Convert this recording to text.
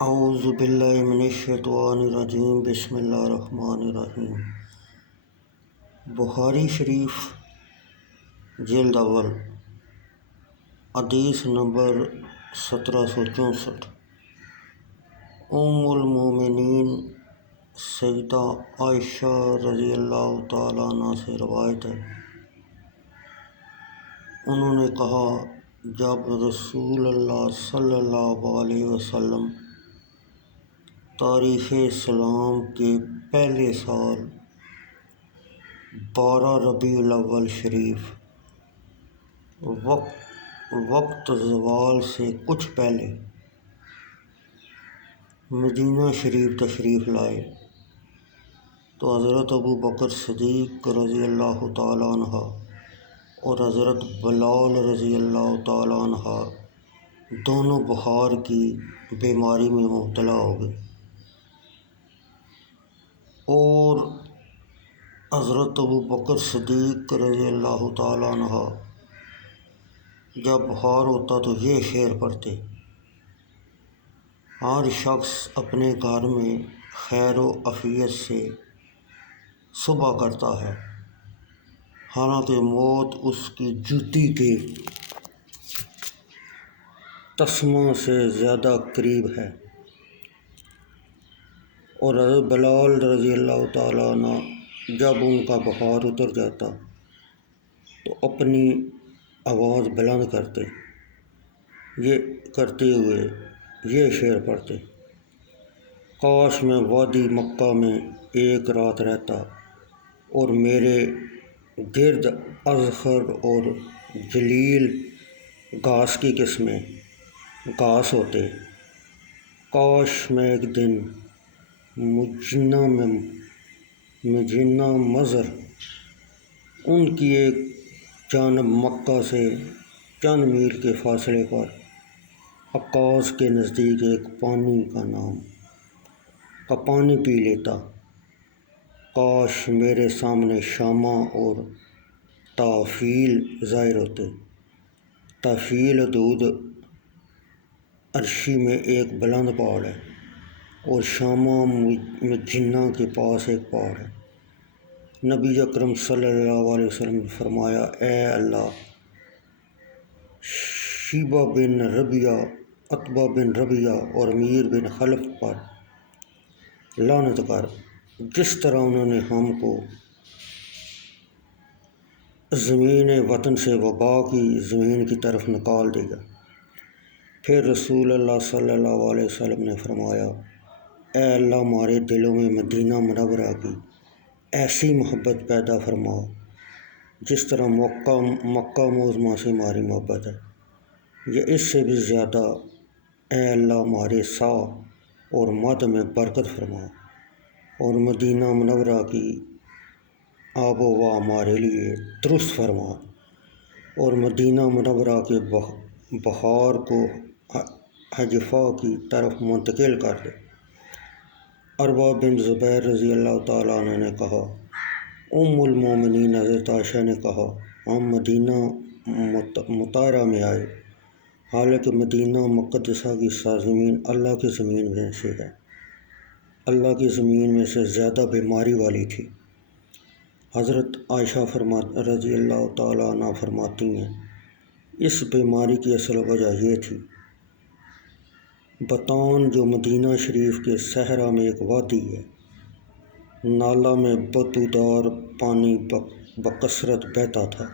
اعوذ باللہ من الشیطان الرجیم بسم اللہ الرحمن الرحیم۔ بخاری شریف جلد اول حدیث نمبر 1764۔ ام المومنین سیدہ عائشہ رضی اللہ تعالیٰ عنہ سے روایت ہے، انہوں نے کہا جب رسول اللہ صلی اللہ علیہ وسلم تاریخ اسلام کے پہلے سال 12 ربیع الاول شریف وقت زوال سے کچھ پہلے مدینہ شریف تشریف لائے تو حضرت ابو بکر صدیق رضی اللہ تعالیٰ عنہ اور حضرت بلال رضی اللہ تعالیٰ عنہ دونوں بخار کی بیماری میں مبتلا ہو گئے، اور حضرت ابو بکر صدیق رضی اللہ تعالیٰ عنہ جب بخار ہوتا تو یہ شعر پڑھتے: ہر شخص اپنے گھر میں خیر و عافیت سے صبح کرتا ہے، حالانکہ موت اس کی جوتی کے تسمہ سے زیادہ قریب ہے۔ اور حضرت بلال رضی اللہ تعالیٰ عنہ جب ان کا بخار اتر جاتا تو اپنی آواز بلند کرتے ہوئے یہ شعر پڑھتے: کاش میں وادی مکہ میں ایک رات رہتا اور میرے گرد اذخر اور جلیل گھاس کی قسمیں گھاس ہوتے، کاش میں ایک دن مجنہ مضر ان کی ایک جانب مکہ سے چند میل کے فاصلے پر عکاظ کے نزدیک ایک پانی کا پانی پی لیتا، کاش میرے سامنے شامہ اور طافیل ظاہر ہوتے۔ طافیل حدود عرشی میں ایک بلند پہاڑ ہے اور شامہ مجنہ کے پاس ایک پہاڑ ہے۔ نبی اکرم صلی اللہ علیہ وسلم نے فرمایا: اے اللہ، شیبہ بن ربیعہ، عتبہ بن ربیعہ اور امیر بن خلف پر لعنت کر، جس طرح انہوں نے ہم کو زمین وطن سے وبا کی زمین کی طرف نکال دیا۔ پھر رسول اللہ صلی اللہ علیہ وسلم نے فرمایا: اے اللہ، ہمارے دلوں میں مدینہ منورہ کی ایسی محبت پیدا فرما جس طرح مکہ معظمہ سے ہماری محبت ہے، یا اس سے بھی زیادہ۔ اے اللہ، ہمارے سا اور مد میں برکت فرما اور مدینہ منورہ کی آب و ہوا ہمارے لیے درست فرما، اور مدینہ منورہ کے بخار کو حجفہ کی طرف منتقل کر دے۔ عروہ بن زبیر رضی اللہ تعالیٰ عنہ نے کہا، ام المومنین حضرت عائشہ نے کہا، ہم مدینہ مطہرہ میں آئے، حالانکہ مدینہ مقدسہ کی سرزمین اللہ کی زمین میں سے ہے، اللہ کی زمین میں سے زیادہ بیماری والی تھی۔ حضرت عائشہ رضی اللہ تعالیٰ عنہ فرماتی ہیں، اس بیماری کی اصل وجہ یہ تھی: بطان جو مدینہ شریف کے صحرا میں ایک وادی ہے، نالہ میں بدبودار پانی بکثرت بہتا تھا،